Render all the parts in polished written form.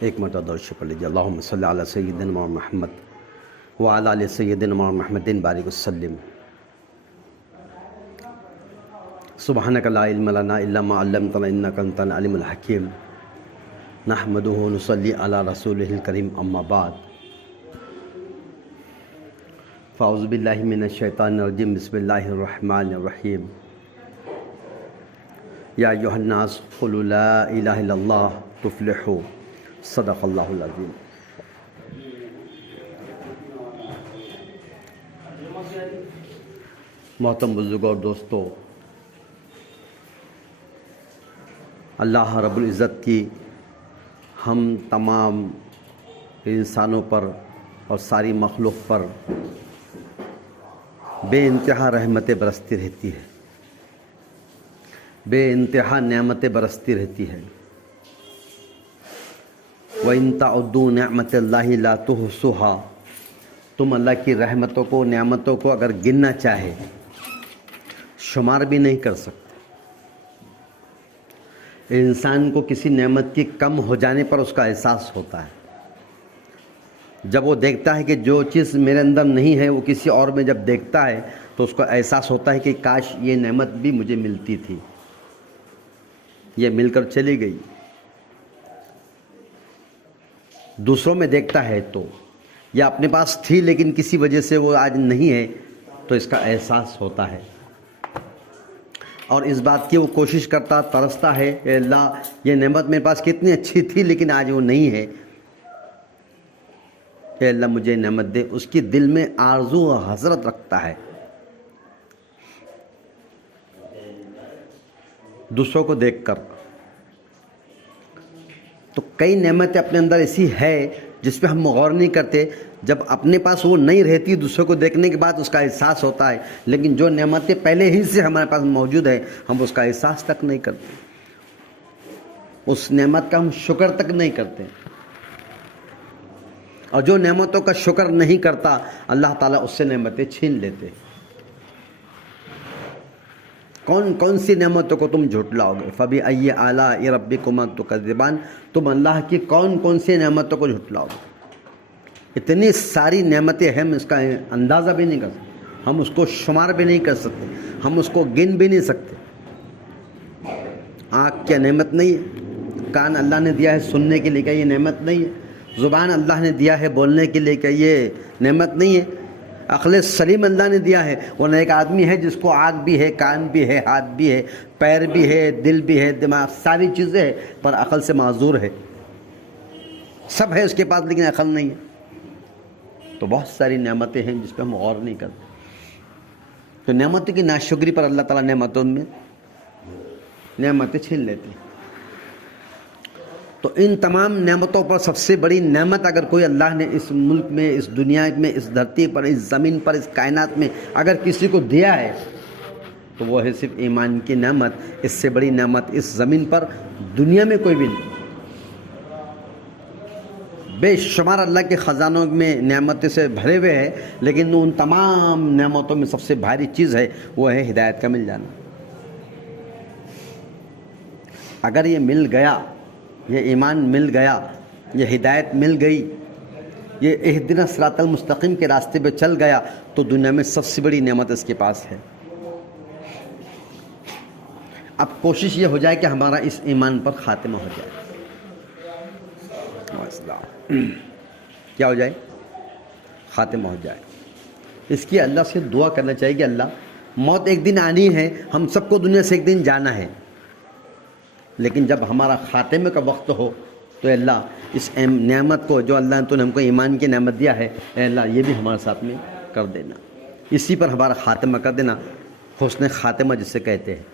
ایک مرتبہ درود پڑھ لیجیے۔ اللہم صلی علی سیدنا محمد وعلی آل سیدنا محمد بارک وسلم۔ سبحانک لا علم لنا الا ما علمتنا انک انت العلیم الحکیم۔ نحمدہ ونصلی علی رسولہ الکریم، اما بعد فاعوذ باللہ من الشیطان الرجیم، بسم اللہ الرحمن الرحیم۔ یا ایھا الناس قولوا لا الہ الا اللہ تفلحوا، صدق اللہ العظیم۔ محترم بزرگوں اور دوستو، اللہ رب العزت کی ہم تمام انسانوں پر اور ساری مخلوق پر بے انتہا رحمتیں برستی رہتی ہے، بے انتہا نعمتیں برستی رہتی ہے۔ وَإِن تَعُدُّوا نِعْمَتَ اللَّهِ لَا تُحْصُوهَا، تم اللہ کی رحمتوں کو، نعمتوں کو اگر گننا چاہے شمار بھی نہیں کر سکتے۔ انسان کو کسی نعمت کی کم ہو جانے پر اس کا احساس ہوتا ہے۔ جب وہ دیکھتا ہے کہ جو چیز میرے اندر نہیں ہے وہ کسی اور میں جب دیکھتا ہے تو اس کو احساس ہوتا ہے کہ کاش یہ نعمت بھی مجھے ملتی تھی، یہ مل کر چلی گئی۔ دوسروں میں دیکھتا ہے تو، یا اپنے پاس تھی لیکن کسی وجہ سے وہ آج نہیں ہے تو اس کا احساس ہوتا ہے، اور اس بات کی وہ کوشش کرتا، ترستا ہے، اے اللہ یہ نعمت میرے پاس کتنی اچھی تھی لیکن آج وہ نہیں ہے، اے اللہ مجھے نعمت دے۔ اس کی دل میں آرزو و حسرت رکھتا ہے۔ دوسروں کو دیکھ کر تو کئی نعمتیں اپنے اندر ایسی ہے جس پہ ہم غور نہیں کرتے، جب اپنے پاس وہ نہیں رہتی دوسروں کو دیکھنے کے بعد اس کا احساس ہوتا ہے، لیکن جو نعمتیں پہلے ہی سے ہمارے پاس موجود ہے ہم اس کا احساس تک نہیں کرتے، اس نعمت کا ہم شکر تک نہیں کرتے، اور جو نعمتوں کا شکر نہیں کرتا اللہ تعالیٰ اس سے نعمتیں چھین لیتے۔ کون کون سی نعمتوں کو تم جھٹلاؤ گے؟ فَبِأَيِّ آلَاءِ رَبِّكُمَا تُكَذِّبَانِ، تم اللہ کی کون کون سی نعمتوں کو جھٹلاؤ گے؟ اتنی ساری نعمتیں ہیں، ہم اس کا اندازہ بھی نہیں کر سکتے، ہم اس کو شمار بھی نہیں کر سکتے، ہم اس کو گن بھی نہیں سکتے۔ آنکھ کیا نعمت نہیں ہے؟ کان اللہ نے دیا ہے سننے کے لیے، کیا یہ نعمت نہیں ہے؟ زبان اللہ نے دیا ہے بولنے کے لیے، کیا یہ نعمت نہیں ہے؟ عقل سلیم اللہ نے دیا ہے، ورنہ ایک آدمی ہے جس کو آنکھ بھی ہے، کان بھی ہے، ہاتھ بھی ہے، پیر بھی ہے، دل بھی ہے، دماغ، ساری چیزیں ہیں، پر عقل سے معذور ہے۔ سب ہے اس کے پاس لیکن عقل نہیں ہے۔ تو بہت ساری نعمتیں ہیں جس پہ ہم غور نہیں کرتے، تو نعمتوں کی ناشکری پر اللہ تعالیٰ نعمتوں میں نعمتیں چھین لیتے ہیں۔ تو ان تمام نعمتوں پر سب سے بڑی نعمت اگر کوئی اللہ نے اس ملک میں، اس دنیا میں، اس دھرتی پر، اس زمین پر، اس کائنات میں اگر کسی کو دیا ہے تو وہ ہے صرف ایمان کی نعمت۔ اس سے بڑی نعمت اس زمین پر دنیا میں کوئی بھی نہیں۔ بے شمار اللہ کے خزانوں میں نعمتیں سے بھرے ہوئے ہیں، لیکن ان تمام نعمتوں میں سب سے بھاری چیز ہے وہ ہے ہدایت کا مل جانا۔ اگر یہ مل گیا، یہ ایمان مل گیا، یہ ہدایت مل گئی، یہ اہدنا الصراط المستقیم کے راستے پہ چل گیا، تو دنیا میں سب سے بڑی نعمت اس کے پاس ہے۔ اب کوشش یہ ہو جائے کہ ہمارا اس ایمان پر خاتمہ ہو جائے۔ کیا ہو جائے؟ خاتمہ ہو جائے۔ اس کی اللہ سے دعا کرنا چاہیے کہ اللہ موت ایک دن آنی ہے، ہم سب کو دنیا سے ایک دن جانا ہے، لیکن جب ہمارا خاتمے کا وقت ہو تو اے اللہ اس نعمت کو جو اللہ نے ہم کو ایمان کی نعمت دیا ہے، اے اللہ یہ بھی ہمارے ساتھ میں کر دینا، اسی پر ہمارا خاتمہ کر دینا، حسن خاتمہ جسے کہتے ہیں۔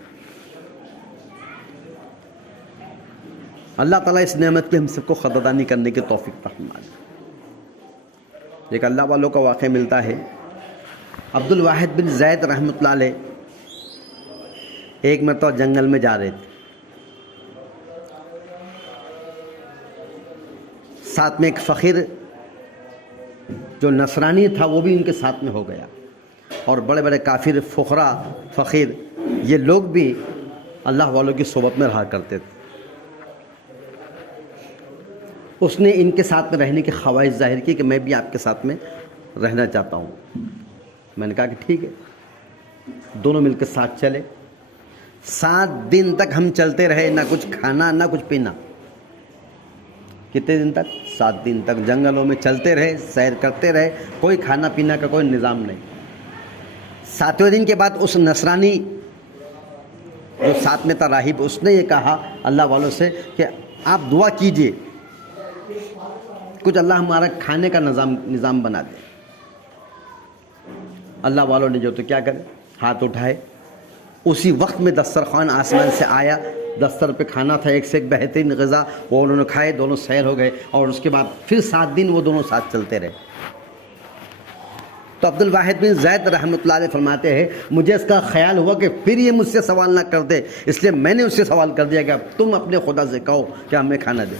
اللہ تعالیٰ اس نعمت کی ہم سب کو قدردانی کرنے کی توفیق فرمائے۔ ایک اللہ والوں کا واقعہ ملتا ہے، عبد الواحد بن زید رحمۃ اللہ علیہ ایک مرتبہ جنگل میں جا رہے تھے، ساتھ میں ایک فقیر جو نصرانی تھا وہ بھی ان کے ساتھ میں ہو گیا، اور بڑے بڑے کافر، فقراء، فقیر، یہ لوگ بھی اللہ والوں کی صحبت میں رہا کرتے تھے۔ اس نے ان کے ساتھ میں رہنے کی خواہش ظاہر کی کہ میں بھی آپ کے ساتھ میں رہنا چاہتا ہوں۔ میں نے کہا کہ ٹھیک ہے، دونوں مل کے ساتھ چلے۔ 7 دن تک ہم چلتے رہے، نہ کچھ کھانا نہ کچھ پینا۔ کتنے دن تک؟ 7 دن تک جنگلوں میں چلتے رہے، سیر کرتے رہے، کوئی کھانا پینا کا کوئی نظام نہیں۔ 7ویں دن کے بعد اس نصرانی جو ساتھ میں تھا راہب، اس نے یہ کہا اللہ والوں سے کہ آپ دعا کیجئے، کچھ اللہ ہمارا کھانے کا نظام بنا دے۔ اللہ والوں نے جو تو کیا کرے، ہاتھ اٹھائے، اسی وقت میں دسترخوان آسمان سے آیا، دستر پہ کھانا تھا، ایک سے ایک بہترین غذا، وہ انہوں نے کھائے، دونوں سیر ہو گئے، اور اس کے بعد پھر 7 دن وہ دونوں ساتھ چلتے رہے۔ تو عبد الواحد بن زید رحمۃ اللہ علیہ فرماتے ہیں مجھے اس کا خیال ہوا کہ پھر یہ مجھ سے سوال نہ کر دے، اس لیے میں نے اس سے سوال کر دیا کہ اب تم اپنے خدا سے کہو کہ ہمیں کھانا دے۔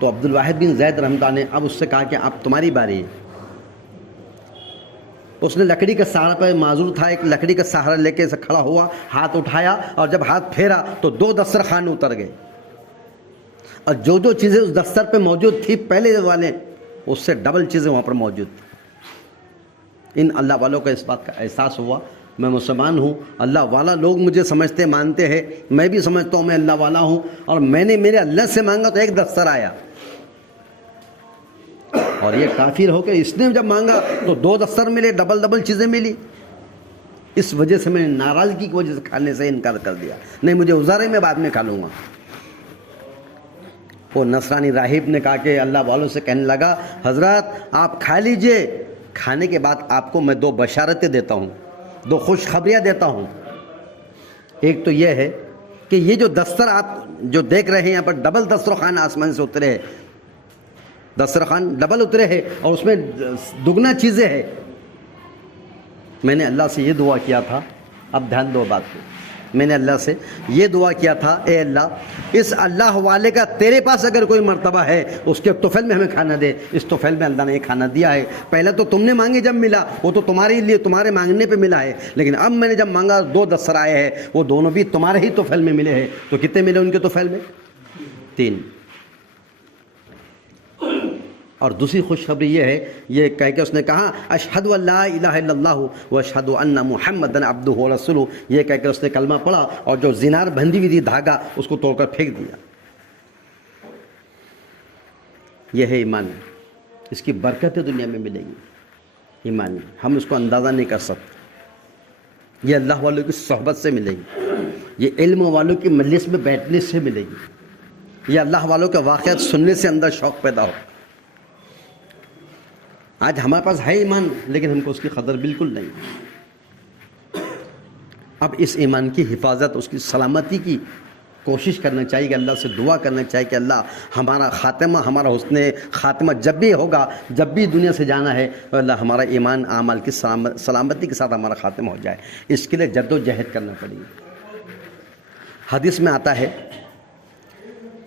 تو عبد الواحد بن زید رحمۃ اللہ نے اب اس سے کہا کہ اب تمہاری باری ہے۔ اس نے لکڑی کا سہارا پہ معذور تھا، ایک لکڑی کا سہارا لے کے کھڑا ہوا، ہاتھ اٹھایا، اور جب ہاتھ پھیرا تو 2 دسترخوان اتر گئے، اور جو چیزیں اس دستر پہ موجود تھی پہلے والے، اس سے ڈبل چیزیں وہاں پر موجود تھیں۔ ان اللہ والوں کو اس بات کا احساس ہوا میں مسلمان ہوں، اللہ والا لوگ مجھے سمجھتے مانتے ہیں، میں بھی سمجھتا ہوں میں اللہ والا ہوں، اور میں نے میرے اللہ سے مانگا تو ایک دستر آیا، اور یہ کافر ہو کے اس نے جب مانگا تو 2 دستر ملے، ڈبل چیزیں ملی۔ اس وجہ سے میں نے ناراضگی کی وجہ سے کھانے سے انکار کر دیا، نہیں مجھے ازارے میں بعد میں کھا لوں گا۔ وہ نصرانی راہب نے کہا کہ اللہ والوں سے کہنے لگا حضرات آپ کھا لیجئے، کھانے کے بعد آپ کو میں 2 بشارتیں دیتا ہوں، 2 خوشخبریاں دیتا ہوں۔ ایک تو یہ ہے کہ یہ جو دستر آپ جو دیکھ رہے ہیں یہاں پر ڈبل دسترخوان آسمان سے اترے ہیں، دسترخوان ڈبل اترے ہیں اور اس میں دگنا چیزیں ہیں۔ میں نے اللہ سے یہ دعا کیا تھا، اب دھیان دو بات کو، میں نے اللہ سے یہ دعا کیا تھا اے اللہ اس اللہ والے کا تیرے پاس اگر کوئی مرتبہ ہے اس کے طفیل میں ہمیں کھانا دے۔ اس طفیل میں اللہ نے یہ کھانا دیا ہے، پہلے تو تم نے مانگے جب ملا وہ تو تمہارے لیے تمہارے مانگنے پہ ملا ہے، لیکن اب میں نے جب مانگا 2 دستر آئے ہیں، وہ دونوں بھی تمہارے ہی طفیل میں ملے ہیں۔ تو کتنے ملے ان کے طفیل میں؟ 3۔ اور دوسری خوشخبری یہ ہے، یہ کہہ کے اس نے کہا اشہد ان لا الہ الا اللہ واشہد ان محمدًا عبدہ ورسولہ، یہ کہہ کے اس نے کلمہ پڑھا اور جو زنار بندھی ہوئی تھی دھاگا اس کو توڑ کر پھینک دیا۔ یہ ہے ایمان، اس کی برکتیں دنیا میں ملے گی۔ ایمان ہم اس کو اندازہ نہیں کر سکتے، یہ اللہ والوں کی صحبت سے ملے گی، یہ علم والوں کی مجلس میں بیٹھنے سے ملے گی، یہ اللہ والوں کے واقعات سننے سے اندر شوق پیدا ہو۔ آج ہمارے پاس ہے ایمان لیکن ہم کو اس کی قدر بالکل نہیں۔ اب اس ایمان کی حفاظت، اس کی سلامتی کی کوشش کرنا چاہیے کہ اللہ سے دعا کرنا چاہیے کہ اللہ ہمارا خاتمہ، ہمارا حسن خاتمہ جب بھی ہوگا، جب بھی دنیا سے جانا ہے، اللہ ہمارا ایمان اعمال کی سلامتی کے ساتھ ہمارا خاتمہ ہو جائے۔ اس کے لیے جد و جہد کرنا پڑے گی۔ حدیث میں آتا ہے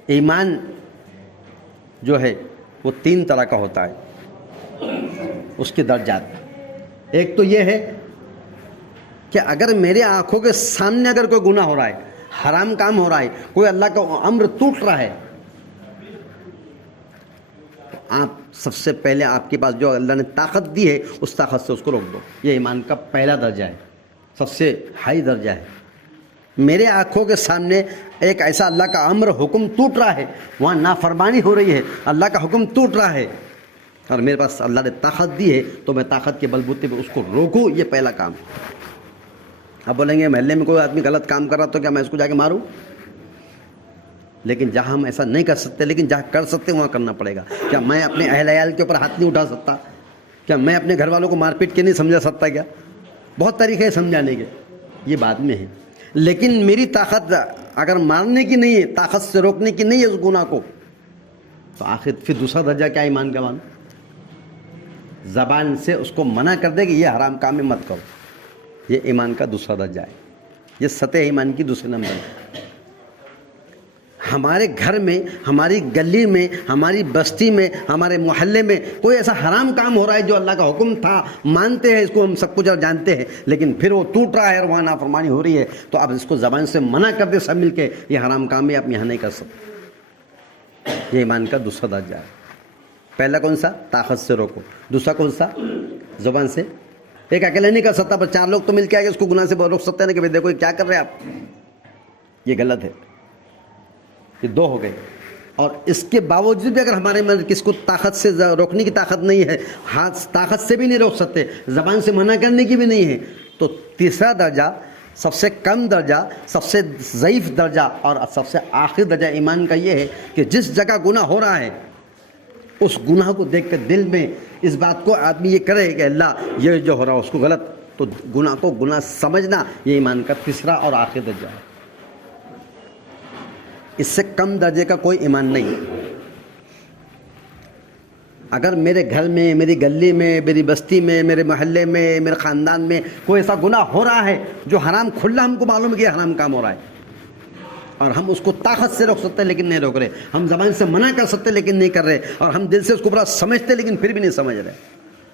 ایمان جو ہے وہ 3 طرح کا ہوتا ہے، اس کے درجات۔ ایک تو یہ ہے کہ اگر میرے آنکھوں کے سامنے اگر کوئی گناہ ہو رہا ہے، حرام کام ہو رہا ہے، کوئی اللہ کا امر ٹوٹ رہا ہے، آپ سب سے پہلے آپ کے پاس جو اللہ نے طاقت دی ہے اس طاقت سے اس کو روک دو۔ یہ ایمان کا پہلا درجہ ہے، سب سے ہائی درجہ ہے۔ میرے آنکھوں کے سامنے ایک ایسا اللہ کا امر حکم ٹوٹ رہا ہے، وہاں نافرمانی ہو رہی ہے، اللہ کا حکم ٹوٹ رہا ہے، اور میرے پاس اللہ نے طاقت دی ہے تو میں طاقت کے بلبوتے پہ اس کو روکوں، یہ پہلا کام ہے۔ اب بولیں گے محلے میں کوئی آدمی غلط کام کر رہا تو کیا میں اس کو جا کے ماروں؟ لیکن جہاں ہم ایسا نہیں کر سکتے، لیکن جہاں کر سکتے وہاں کرنا پڑے گا۔ کیا میں اپنے اہل عیال کے اوپر ہاتھ نہیں اٹھا سکتا؟ کیا میں اپنے گھر والوں کو مار پیٹ کے نہیں سمجھا سکتا؟ کیا بہت طریقے ہیں سمجھانے کے، یہ بعد میں ہے۔ لیکن میری طاقت اگر مارنے کی نہیں ہے، طاقت سے روکنے کی نہیں ہے اس گناہ کو، تو آخر پھر دوسرا درجہ کیا ایمان کا؟ زبان سے اس کو منع کر دے کہ یہ حرام کام میں مت کرو، یہ ایمان کا دوسرا درجہ ہے، یہ سطح ایمان کی دوسرے نمبر ہے۔ ہمارے گھر میں, ہماری گلی میں, ہماری بستی میں, ہمارے محلے میں کوئی ایسا حرام کام ہو رہا ہے جو اللہ کا حکم تھا, مانتے ہیں اس کو, ہم سب کچھ جانتے ہیں, لیکن پھر وہ ٹوٹ رہا ہے اور وہاں نافرمانی ہو رہی ہے, تو آپ اس کو زبان سے منع کر دیں سب مل کے, یہ حرام کام ہے, آپ یہاں نہیں کر سکتے. یہ ایمان کا دوسرا درجہ ہے. پہلا کون سا؟ طاقت سے روکو. دوسرا کون سا؟ زبان سے. ایک اکیلے نہیں کر سکتا, پر 4 لوگ تو مل کے آگے اس کو گناہ سے روک سکتے ہیں کہ بھائی دیکھو یہ کیا کر رہے ہیں آپ, یہ غلط ہے. یہ 2 ہو گئے. اور اس کے باوجود بھی اگر ہمارے میں کس کو طاقت سے روکنے کی طاقت نہیں ہے, ہاتھ طاقت سے بھی نہیں روک سکتے, زبان سے منع کرنے کی بھی نہیں ہے, تو تیسرا درجہ, سب سے کم درجہ, سب سے ضعیف درجہ اور سب سے آخری درجہ ایمان کا یہ ہے کہ جس جگہ گناہ ہو رہا ہے اس گناہ کو دیکھ کر دل میں اس بات کو آدمی یہ کرے کہ اللہ یہ جو ہو رہا ہے اس کو غلط, تو گناہ کو گناہ سمجھنا, یہ ایمان کا تیسرا اور آخری درجہ ہے. اس سے کم درجے کا کوئی ایمان نہیں. اگر میرے گھر میں, میری گلی میں, میری بستی میں, میرے محلے میں, میرے خاندان میں کوئی ایسا گناہ ہو رہا ہے جو حرام کھلا ہم کو معلوم ہے کہ حرام کام ہو رہا ہے, اور ہم اس کو طاقت سے روک سکتے لیکن نہیں روک رہے, ہم زبان سے منع کر سکتے لیکن نہیں کر رہے, اور ہم دل سے اس کو برا سمجھتے لیکن پھر بھی نہیں سمجھ رہے,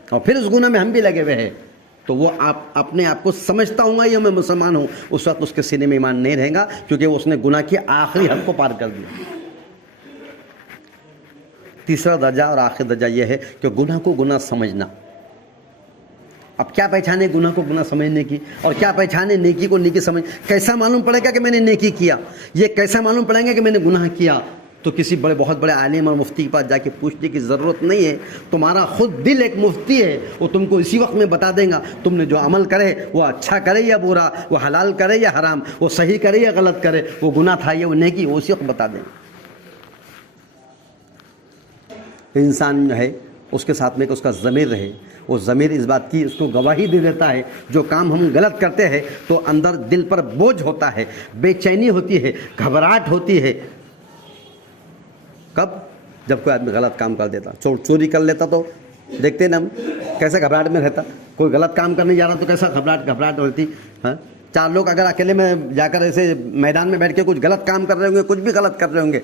اور پھر اس گناہ میں ہم بھی لگے ہوئے ہیں, تو وہ آپ اپنے آپ کو سمجھتا ہوں گا یہ میں مسلمان ہوں, اس وقت اس کے سینے میں ایمان نہیں رہے گا, کیونکہ اس نے گناہ کی آخری حد کو پار کر دیا. تیسرا درجہ اور آخری درجہ یہ ہے کہ گناہ کو گناہ سمجھنا. اب کیا پہچانے گناہ کو گناہ سمجھنے کی, اور کیا پہچانے نیکی کو نیکی سمجھ؟ کیسا معلوم پڑے گا کہ میں نے نیکی کیا؟ یہ کیسا معلوم پڑے گا کہ میں نے گناہ کیا؟ تو کسی بہت بڑے عالم اور مفتی کے پاس جا کے پوچھنے کی ضرورت نہیں ہے. تمہارا خود دل ایک مفتی ہے, وہ تم کو اسی وقت میں بتا دیں گا تم نے جو عمل کرے وہ اچھا کرے یا برا, وہ حلال کرے یا حرام, وہ صحیح کرے یا غلط کرے, وہ گناہ تھا یا وہ نیکی, وہ اسی وقت بتا دیں گا. انسان جو ہے اس کے ساتھ میں کہ اس کا ضمیر رہے, وہ ضمیر اس بات کی اس کو گواہی دے دیتا ہے, جو کام ہم غلط کرتے ہیں تو اندر دل پر بوجھ ہوتا ہے, بے چینی ہوتی ہے, گھبراہٹ ہوتی ہے. کب؟ جب کوئی آدمی غلط کام کر دیتا, چوری کر لیتا تو دیکھتے ہیں نا ہم کیسے گھبراہٹ میں رہتا, کوئی غلط کام کرنے جا رہا تو کیسا گھبراہٹ ہوتی. ہاں, 4 لوگ اگر اکیلے میں جا کر ایسے میدان میں بیٹھ کے کچھ غلط کام کر رہے ہوں گے, کچھ بھی غلط کر رہے ہوں گے,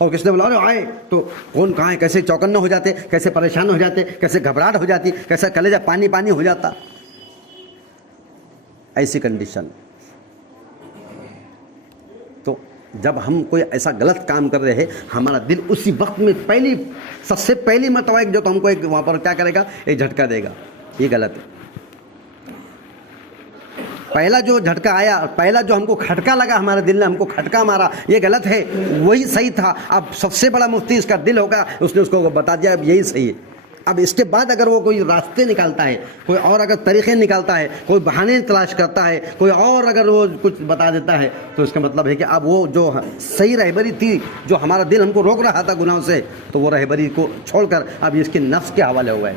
اور کس نے بلا رہے آئے تو کون کہاں ہے, کیسے چوکن ہو جاتے, کیسے پریشان ہو جاتے, کیسے گھبراہٹ ہو جاتی, کیسے کلیجہ پانی ہو جاتا. ایسی کنڈیشن. تو جب ہم کوئی ایسا غلط کام کر رہے ہیں, ہمارا دل اسی وقت میں سب سے پہلی مرتبہ جو تو ہم کو ایک وہاں پر کیا کرے گا, ایک جھٹکا دے گا, یہ غلط ہے. پہلا جو جھٹکا آیا, پہلا جو ہم کو کھٹکا لگا, ہمارے دل نے ہم کو کھٹکا مارا, یہ غلط ہے, وہی صحیح تھا. اب سب سے بڑا مفتی اس کا دل ہوگا, اس نے اس کو بتا دیا اب یہی صحیح ہے. اب اس کے بعد اگر وہ کوئی راستے نکالتا ہے, کوئی اور اگر طریقے نکالتا ہے, کوئی بہانے تلاش کرتا ہے, کوئی اور اگر وہ کچھ بتا دیتا ہے, تو اس کا مطلب ہے کہ اب وہ جو صحیح رہبری تھی, جو ہمارا دل ہم کو روک رہا تھا گناہوں سے, تو وہ رہبری کو چھوڑ کر اب اس کے نفس کے حوالے ہوا ہے.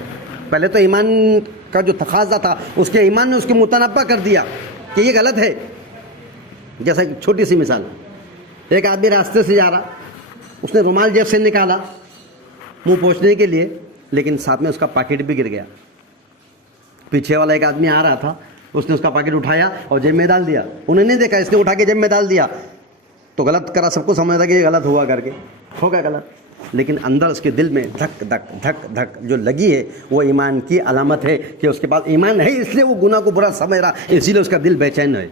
پہلے تو ایمان کا جو تقاضا تھا, اس کے ایمان نے اس کو متنبہ کر دیا کہ یہ غلط ہے. جیسا ایک چھوٹی سی مثال, ایک آدمی راستے سے جا رہا, اس نے رومال جیب سے نکالا منہ پوچھنے کے لیے, لیکن ساتھ میں اس کا پاکٹ بھی گر گیا. پیچھے والا ایک آدمی آ رہا تھا, اس نے اس کا پاکٹ اٹھایا اور جیب میں ڈال دیا. انہیں نہیں دیکھا, اس نے اٹھا کے جیب میں ڈال دیا تو غلط کرا, سب کو سمجھ تھا کہ یہ غلط ہوا کر کے, ہو گیا غلط. لیکن اندر اس کے دل میں دھک دھک دھک دھک جو لگی ہے, وہ ایمان کی علامت ہے کہ اس کے پاس ایمان ہے, اس لیے وہ گناہ کو برا سمجھ رہا, اسی لیے اس کا دل بے چین ہے,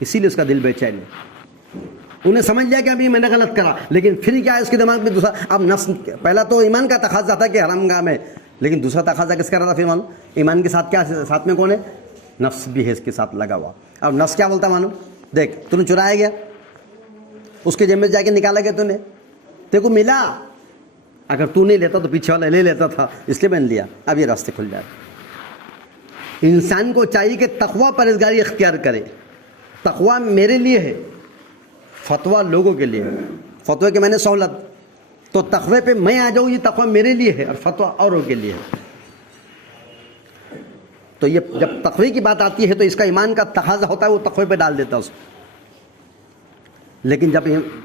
اسی لیے اس کا دل بے چین ہے. انہیں سمجھ لیا کہ ابھی میں نے غلط کرا, لیکن پھر کیا ہے اس کے دماغ میں دوسرا, اب نفس, پہلا تو ایمان کا تقاضا تھا کہ حرام کام ہے, لیکن دوسرا تقاضا کس کا رہا تھا پھر معلوم, ایمان کے ساتھ کیا ساتھ میں کون ہے, نفس بھی ہے اس کے ساتھ لگا ہوا. اب نفس کیا بولتا معلوم, دیکھ تو نے چرایا گیا, اس کے جیب میں جا کے نکالا گیا, تو نے تیرے کو ملا, اگر تو نہیں لیتا تو پیچھے والا لے لیتا تھا, اس لیے میں نے لیا, اب یہ راستے کھل جائے. انسان کو چاہیے کہ تقویٰ پرہیزگاری اختیار کرے. تقویٰ میرے لیے ہے, فتویٰ لوگوں کے لیے ہے. فتوے کے میں نے سہولت, تو تقوی پہ میں آ جاؤں, یہ تقوی میرے لیے ہے, اور فتویٰ اوروں کے لیے ہے. تو یہ جب تقوی کی بات آتی ہے تو اس کا ایمان کا تقاضا ہوتا ہے, وہ تقوی پہ ڈال دیتا ہے اس کو. لیکن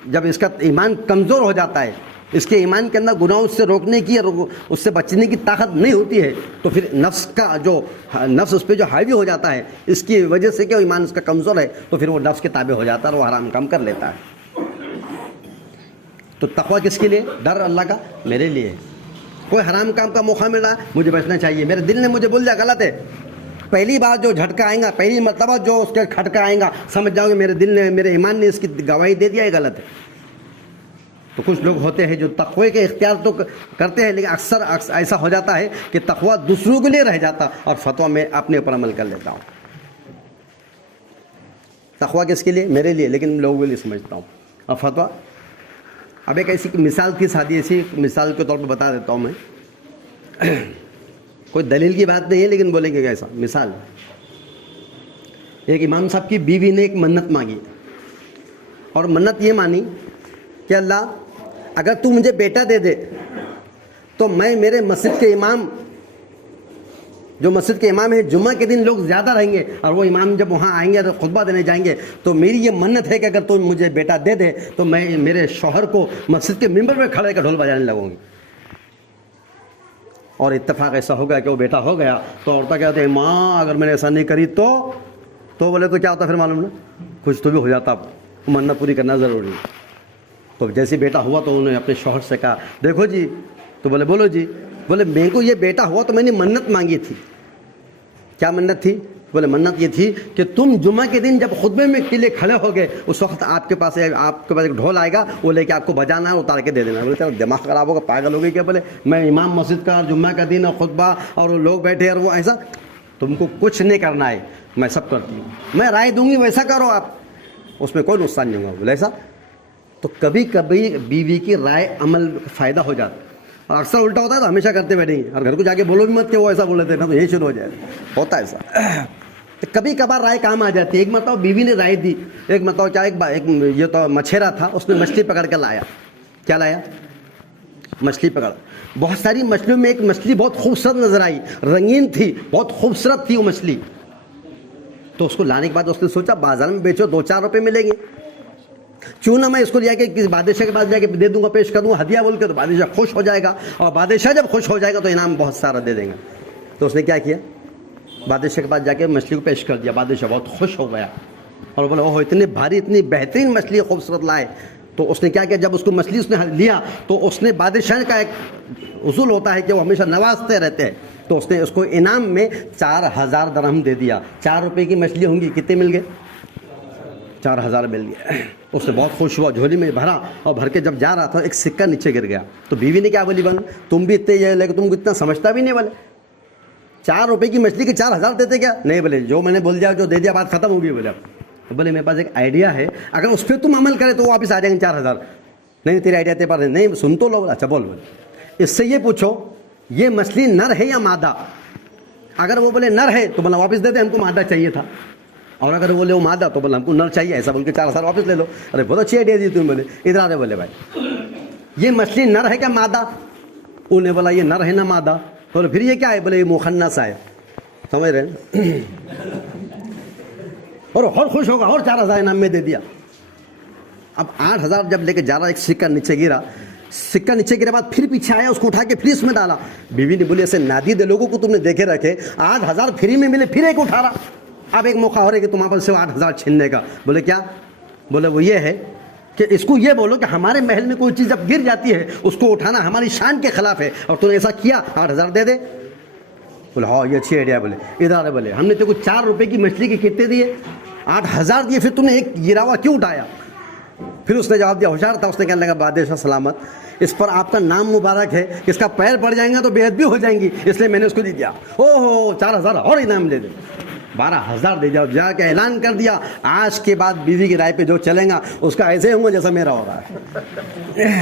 جب اس کا ایمان کمزور ہو جاتا ہے, اس کے ایمان کے اندر گناہوں سے روکنے کی اور اس سے بچنے کی طاقت نہیں ہوتی ہے، تو پھر نفس اس پہ جو حاوی ہو جاتا ہے، اس کی وجہ سے کہ ایمان اس کا کمزور ہے، تو پھر وہ نفس کے تابع ہو جاتا ہے اور وہ حرام کام کر لیتا ہے۔ تو تقویٰ کس کے لیے؟ ڈر اللہ کا میرے لیے۔ کوئی حرام کام کا موقع مل رہا ہے، مجھے بچنا چاہیے، میرے دل نے مجھے بول دیا غلط ہے، پہلی بار جو جھٹکا آئے گا، پہلی مرتبہ جو اس کے کھٹکا آئے گا، سمجھ جاؤ گے میرے دل نے، میرے ایمان نے اس کی گواہی دے دیا ہے غلط ہے۔ تو کچھ لوگ ہوتے ہیں جو تقوی کے اختیار تو کرتے ہیں، لیکن اکثر ایسا ہو جاتا ہے کہ تقوی دوسروں کے لیے رہ جاتا اور فتویٰ میں اپنے اوپر عمل کر لیتا ہوں۔ تقوی کس کے لیے؟ میرے لیے، لیکن لوگوں کے لیے سمجھتا ہوں۔ اور فتویٰ، اب ایک ایسی مثال کی سادی ایسی مثال کے طور پہ بتا دیتا ہوں میں، کوئی دلیل کی بات نہیں ہے لیکن بولیں گے کیسا مثال۔ ایک امام صاحب کی بیوی نے ایک منت مانگی، اور منت یہ مانی کہ اللہ اگر تو مجھے بیٹا دے دے تو میں میرے مسجد کے امام، جو مسجد کے امام ہیں، جمعہ کے دن لوگ زیادہ رہیں گے، اور وہ امام جب وہاں آئیں گے تو خطبہ دینے جائیں گے، تو میری یہ منت ہے کہ اگر تو مجھے بیٹا دے دے تو میں میرے شوہر کو مسجد کے ممبر پہ کھڑے کر ڈھول بجانے لگوں گی۔ اور اتفاق ایسا ہو گیا کہ وہ بیٹا ہو گیا، تو عورتیں کہتے ہیں ماں اگر میں نے ایسا نہیں کری تو بولے تو کیا ہوتا پھر معلوم نا، کچھ تو بھی ہو جاتا، منت پوری کرنا ضروری ہے۔ تو جیسے بیٹا ہوا تو انہوں نے اپنے شوہر سے کہا دیکھو جی، تو بولے بولو جی، بولے میرے کو یہ بیٹا ہوا تو میں نے منت مانگی تھی۔ کیا منت تھی؟ بولے منت یہ تھی کہ تم جمعہ کے دن جب خطبے میں کے لیے کھڑے ہو گئے، اس وقت آپ کے پاس ایک ڈھول آئے گا، وہ لے کے آپ کو بجانا ہے، اتار کے دے دینا۔ بولے دماغ خراب ہوگا، پاگل ہو گئی کیا؟ بولے میں امام مسجد کا جمعہ کا دن اور خطبہ اور لوگ بیٹھے اور وہ ایسا، تم کو کچھ نہیں کرنا ہے، میں سب کرتی ہوں، میں رائے دوں گی ویسا کرو آپ، اس میں کوئی نقصان نہیں ہوگا۔ بولے ایسا؟ تو کبھی کبھی بیوی کی رائے عمل فائدہ ہو جاتا ہے، اور اکثر الٹا ہوتا ہے تو ہمیشہ کرتے بیٹھیں گے، اور گھر کو جا کے بولو بھی مت کہ وہ ایسا بولے تھے نا، تو یہی شروع ہو جائے، ہوتا ہے ایسا۔ تو کبھی کبھار رائے کام آ جاتی ہے۔ ایک مرتبہ بیوی نے رائے دی، ایک مرتبہ کیا، ایک یہ تو مچھیرا تھا، اس نے مچھلی پکڑ کے لایا۔ کیا لایا؟ مچھلی پکڑ۔ بہت ساری مچھلیوں میں ایک مچھلی بہت خوبصورت نظر آئی، رنگین تھی، بہت خوبصورت تھی وہ مچھلی۔ تو اس کو لانے کے بعد اس نے سوچا بازار میں بیچو، 2-4 روپے ملیں گے، کیوں نہ میں اس کو لیا کہ کسی بادشاہ کے پاس جا کے دے دوں گا، پیش کر دوں گا ہدیہ بول کے، تو بادشاہ خوش ہو جائے گا، اور بادشاہ جب خوش ہو جائے گا تو انعام بہت سارا دے دیں گا۔ تو اس نے کیا کیا، بادشاہ کے پاس جا کے مچھلی کو پیش کر دیا، بادشاہ بہت خوش ہو گیا اور بولا اوہ اتنی بھاری، اتنی بہترین مچھلی خوبصورت لائے۔ تو اس نے کیا کیا، جب اس کو مچھلی اس نے لیا تو اس نے، بادشاہ کا ایک اصول ہوتا ہے کہ وہ ہمیشہ نوازتے رہتے ہیں، تو اس نے اس کو انعام میں 4000 درہم دے دیا۔ 4 روپے کی مچھلی ہوں گی، کتنے مل گئے؟ 4000 مل گئے۔ اس سے بہت خوش ہوا، جھولی میں بھرا، اور بھر کے جب جا رہا تھا ایک سکہ نیچے گر گیا۔ تو بیوی نے کیا بولی، بن تم بھی اتنے یہ لے کے تم کو اتنا سمجھتا بھی نہیں، بولے 4 روپے کی مچھلی کے 4000 دیتے کیا؟ نہیں، بولے جو میں نے بول دیا، جو دے دیا بات ختم ہوگی۔ بولے بولے میرے پاس ایک آئیڈیا ہے، اگر اس پہ تم عمل کرے تو واپس آ جائیں گے 4000۔ نہیں تیری آئیڈیا تیرے پاس نہیں، سن تو لو۔ اچھا بول۔ اس سے یہ پوچھو یہ مچھلی نر ہے یا مادہ؟ اگر وہ بولے نر ہے تو بولا واپس دے دے، ہم کو مادہ چاہیے تھا، اور اگر وہ بولے وہ مادہ تو بولا ہم کو نر چاہیے، ایسا بول کے 4000 واپس لے لو۔ ارے بہت اچھی آئیڈیا دی تم۔ بولے ادھر آ رہے، بولے بھائی یہ مچھلی نر ہے کیا مادہ؟ انہوں نے بولا یہ نر ہے نا مادہ۔ بولے پھر یہ کیا ہے؟ بولے یہ مخنث ہے، سمجھ رہے ہیں؟ اور خوش ہوگا، اور 4000 انعام میں دے دیا۔ اب 8000 جب لے کے جا رہا، ایک سکہ نیچے گرا، سکہ نیچے گرے بعد پھر پیچھے آیا، اس کو اٹھا کے پھر اس میں ڈالا۔ بیوی نے بولی ایسے نادید لوگوں کو تم نے دیکھے رکھے، 8000 فری میں ملے پھر ایک اٹھا رہا، اب ایک موقع ہو رہا ہے کہ تمہارے پاس سے 8000 چھیننے کا۔ بولے کیا؟ بولے وہ یہ ہے کہ اس کو یہ بولو کہ ہمارے محل میں کوئی چیز جب گر جاتی ہے اس کو اٹھانا ہماری شان کے خلاف ہے، اور تو نے ایسا کیا، 8000 دے دے۔ بولے ہاں یہ اچھی آئیڈیا۔ بولے ادھر، بولے ہم نے تو کچھ 4 روپے کی مچھلی کے کتنے دیے؟ 8000 دیے، پھر تم نے ایک گراوا کیوں اٹھایا؟ پھر اس نے جواب دیا، ہوشیار تھا، اس نے کہنے لگا بادشاہ سلامت، اس پر آپ کا نام مبارک ہے، اس کا پیر پڑ جائیں گا تو بے ادبی ہو جائیں گی، اس لیے میں نے اس کو دے دیا۔ اوہ 4000 اور انعام دے دے، 12000 دے جاؤ۔ جا کے اعلان کر دیا آج کے بعد بیوی کی رائے پہ جو چلیں گا اس کا ایسے ہوں گا جیسا میرا ہو رہا ہے۔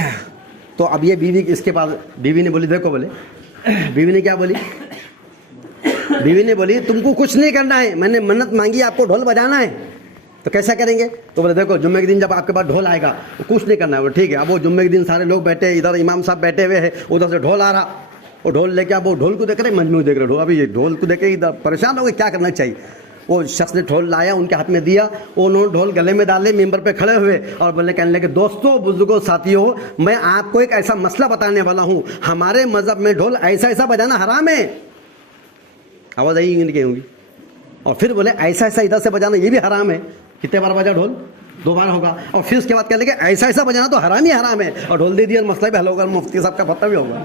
تو اب یہ بیوی اس کے پاس، بیوی نے بولی دیکھو، بولے بیوی نے کیا بولی، بیوی نے بولی تم کو کچھ نہیں کرنا ہے، میں نے منت مانگی آپ کو ڈھول بجانا ہے، تو کیسا کریں گے؟ تو بولے دیکھو جمعے کے دن جب آپ کے پاس ڈھول آئے گا کچھ نہیں کرنا ہے۔ وہ ٹھیک ہے۔ اب وہ جمعے کے دن سارے لوگ بیٹھے، ادھر امام صاحب بیٹھے ہوئے ہیں، ادھر سے ڈھول آ رہا، وہ ڈھول لے کے اب وہ ڈھول کو دیکھ رہے، مجنون دیکھ رہے، ڈھول ابھی یہ ڈھول کو دیکھ کے ادھر پریشان ہو گئے کیا کرنا چاہیے۔ وہ شخص نے ڈھول لایا, ان کے ہاتھ میں دیا, انہوں نے ڈھول گلے میں ڈالے, ممبر پہ کھڑے ہوئے اور بولنے کہنے لگے دوستوں, بزرگوں, ساتھیوں, میں آپ کو ایک ایسا مسئلہ بتانے والا ہوں, ہمارے مذہب میں ڈھول ایسا ایسا بجانا حرام ہے. آواز آئی نہیں ہوگی. اور پھر بولے ایسا ایسا ادھر سے بجانا یہ بھی حرام ہے. کتنے بار بجا ڈھول؟ 2 بار ہوگا. اور پھر اس کے بعد کہنے لگے ایسا ایسا بجانا تو حرام ہی حرام ہے, اور ڈھول دے دیا اور مسئلہ بھی حل ہوگا, مفتی صاحب کا فتویٰ بھی ہوگا.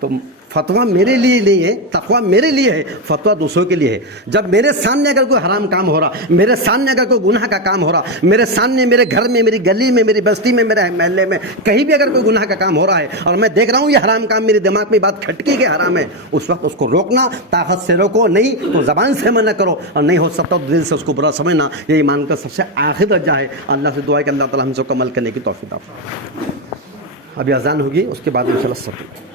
تو فتویٰ میرے لیے نہیں ہے, تقویٰ میرے لیے ہے, فتویٰ دوسروں کے لیے ہے. جب میرے سامنے اگر کوئی حرام کام ہو رہا, میرے سامنے اگر کوئی گناہ کا کام ہو رہا, میرے سامنے, میرے گھر میں, میری گلی میں, میری بستی میں, میرے محلے میں, کہیں بھی اگر کوئی گناہ کا کام ہو رہا ہے اور میں دیکھ رہا ہوں یہ حرام کام, میرے دماغ میں بات کھٹکی کہ حرام ہے, اس وقت اس کو روکنا, طاقت سے روکو, نہیں تو زبان سے منع کرو, اور نہیں ہو سکتا تو دل سے اس کو برا سمجھنا. یہ ایمان کا سب سے آخر درجہ ہے. اللہ سے دعا ہے کہ اللہ تعالیٰ ہم سب کو عمل کرنے کی توفیق عطا فرمائے. ابھی اذان ہوگی, اس کے بعد انشاءاللہ سب